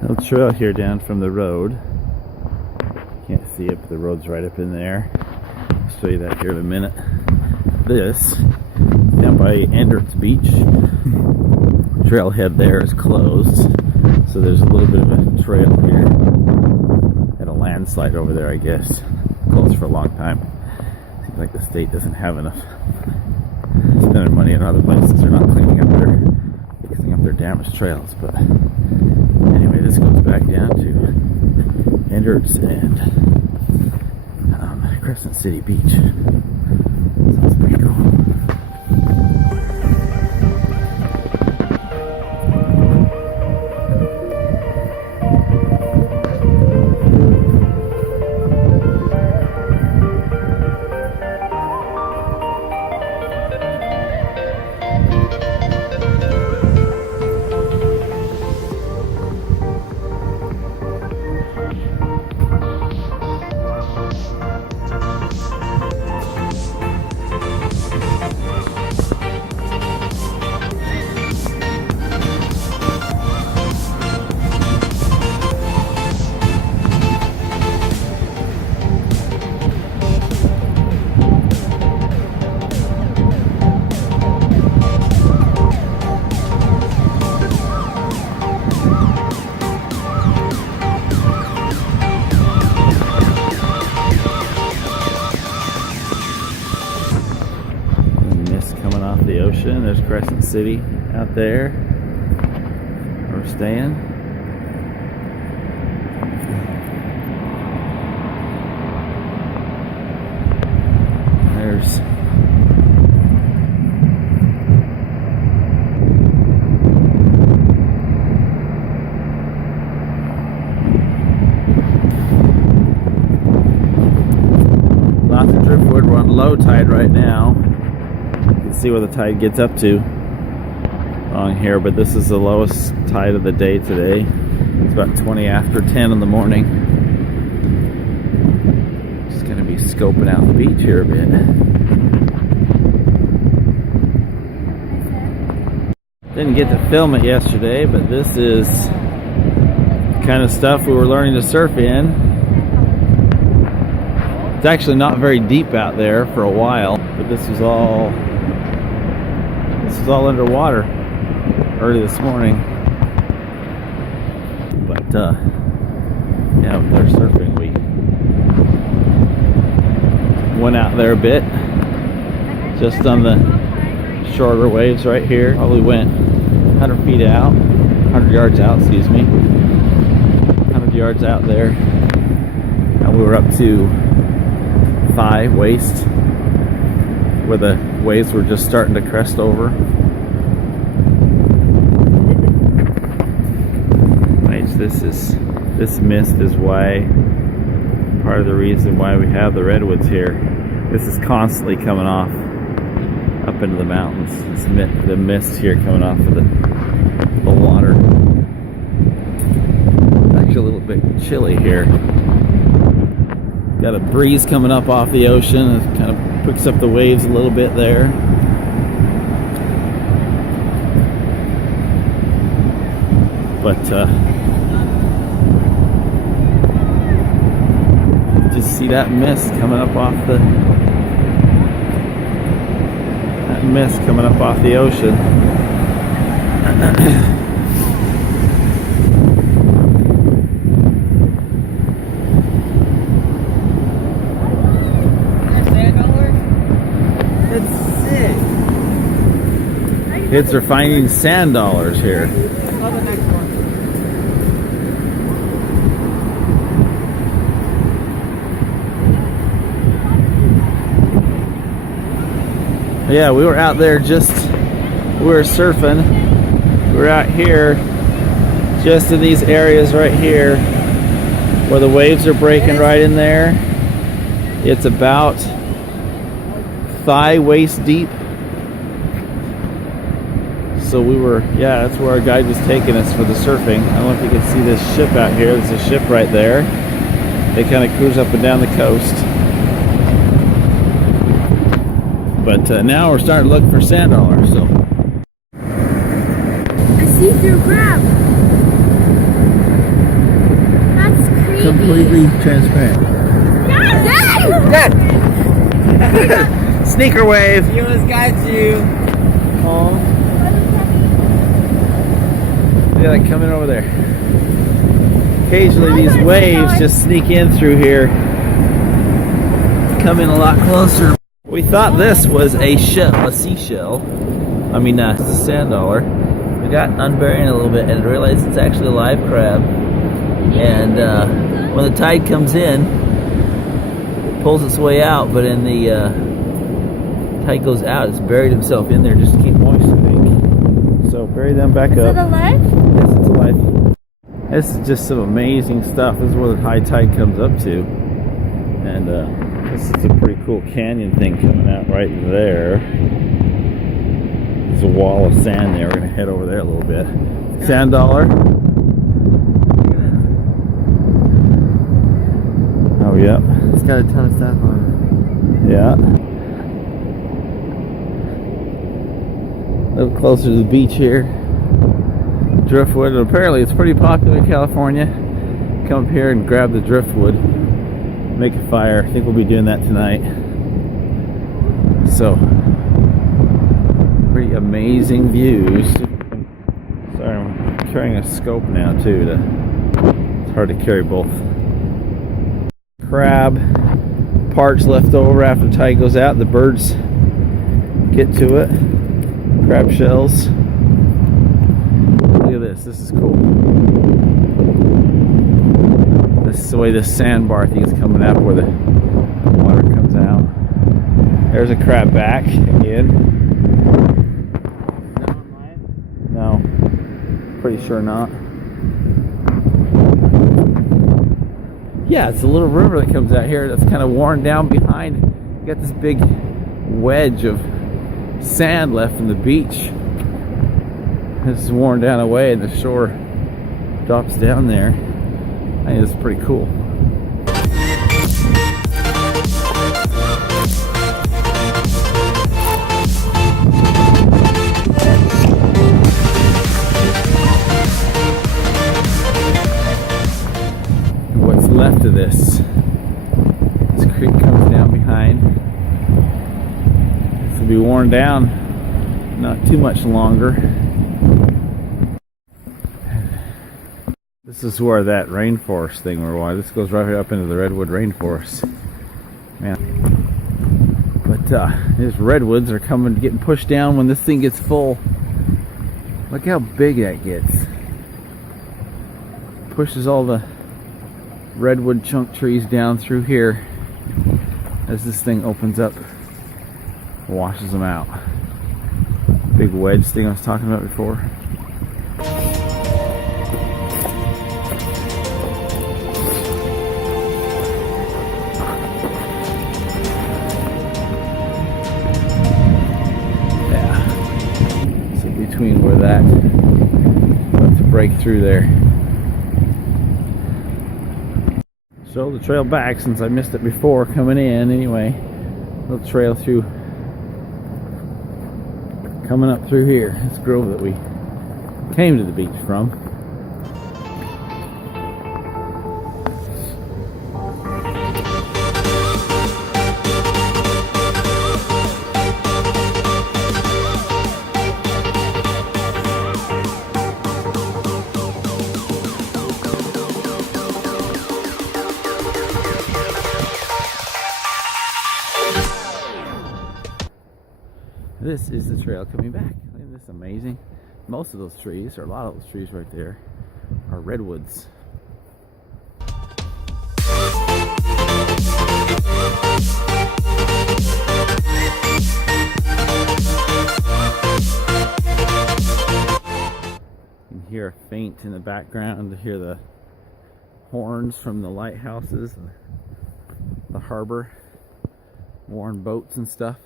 Little trail here down from the road. Can't see it, but the road's right up in there. I'll show you that here in a minute. This, down by Enderts Beach, trailhead there is closed. So there's a little bit of a trail here. And a landslide over there, I guess. Closed for a long time. Seems like the state doesn't have enough spending money on other places. They're not fixing up their damaged trails. But anyway, this goes back down to Enderts and Crescent City Beach. So that's pretty cool. The ocean. There's Crescent City out there where we're staying. There's lots of driftwood. We're on low tide right now. See what the tide gets up to on here, but this is the lowest tide of the day today. It's about 20 after 10 in the morning. Just gonna be scoping out the beach here a bit. Didn't get to film it yesterday, but this is the kind of stuff we were learning to surf in. It's actually not very deep out there for a while, but this was all underwater early this morning. But yeah, with our surfing, we went out there a bit, just on the shorter waves right here. Probably went 100 feet out, 100 yards out, excuse me, 100 yards out there, and we were up to thigh, waist, where the waves were just starting to crest over. This mist is why, part of the reason why we have the redwoods here. This is constantly coming off up into the mountains. The mist here coming off of the water. It's actually a little bit chilly here. Got a breeze coming up off the ocean. It kind of picks up the waves a little bit there. But just see that mist coming up off the ocean. Kids are finding sand dollars here. Oh, the next one. Yeah, we were out there we were surfing. We were out here, just in these areas right here, where the waves are breaking right in there. It's about thigh, waist deep. So we were, yeah, that's where our guide was taking us for the surfing. I don't know if you can see this ship out here. There's a ship right there. They kind of cruise up and down the coast. But now we're starting to look for sand dollars. So I see through crab. completely transparent. Dad! Sneaker wave. He always guides you. Oh. Yeah, like coming over there. Occasionally these waves just sneak in through here. Come in a lot closer. We thought this was a seashell. I mean, a sand dollar. We got unburying a little bit and realized it's actually a live crab. And when the tide comes in, it pulls its way out, but in the tide goes out, it's buried himself in there just to keep moist, I think. So bury them back up. Is it alive? Yes, it's alive. This is just some amazing stuff. This is where the high tide comes up to. And this is a pretty cool canyon thing coming out right there. There's a wall of sand there. We're going to head over there a little bit. Sand dollar. Oh, yeah. It's got a ton of stuff on it. Yeah. A little closer to the beach here. Driftwood. And apparently it's pretty popular in California. Come up here and grab the driftwood. Make a fire. I think we'll be doing that tonight. So, pretty amazing views. Sorry, I'm carrying a scope now too. It's hard to carry both. Crab parts left over after the tide goes out. The birds get to it. Crab shells. Look at this. This is cool. This is the way this sandbar thing is coming up where the water comes out. There's a crab back again. Is that one live? No, pretty sure not. Yeah, it's a little river that comes out here that's kind of worn down behind. You got this big wedge of sand left from the beach. This is worn down away and the shore drops down there. I think it's pretty cool. What's left of this creek comes down behind. This will be worn down not too much longer. This is where that rainforest thing we're this goes right up into the redwood rainforest. Man. But these redwoods are getting pushed down when this thing gets full. Look how big that gets. Pushes all the redwood chunk trees down through here as this thing opens up, washes them out. Big wedge thing I was talking about before. Yeah. So between where that, about to break through there. So the trail back, since I missed it before coming in anyway, little trail through, coming up through here, this grove that we came to the beach from. This is the trail coming back. Isn't this amazing? Most of those trees, or a lot of those trees right there, are redwoods. You can hear a faint in the background to hear the horns from the lighthouses and the harbor, mooring boats and stuff.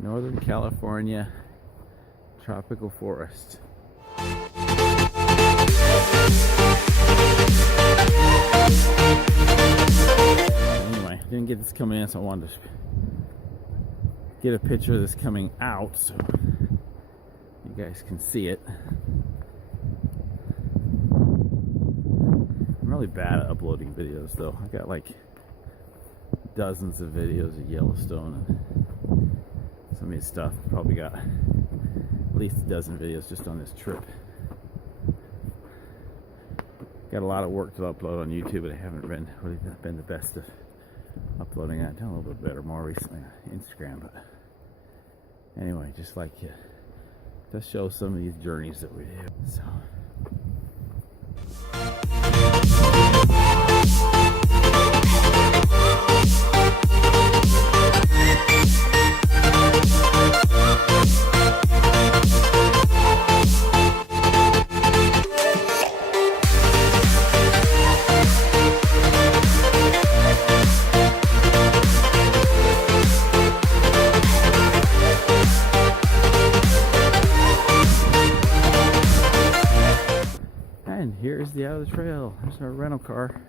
Northern California tropical forest. Anyway, didn't get this coming in, so I wanted to get a picture of this coming out so you guys can see it. I'm really bad at uploading videos though. I got like dozens of videos of Yellowstone and some of these stuff. Probably got at least a dozen videos just on this trip. Got a lot of work to upload on YouTube, but I haven't really been the best at uploading. I've done a little bit better more recently on Instagram, but anyway, just like to show some of these journeys that we do. So. And here's the out of the trail. There's our rental car.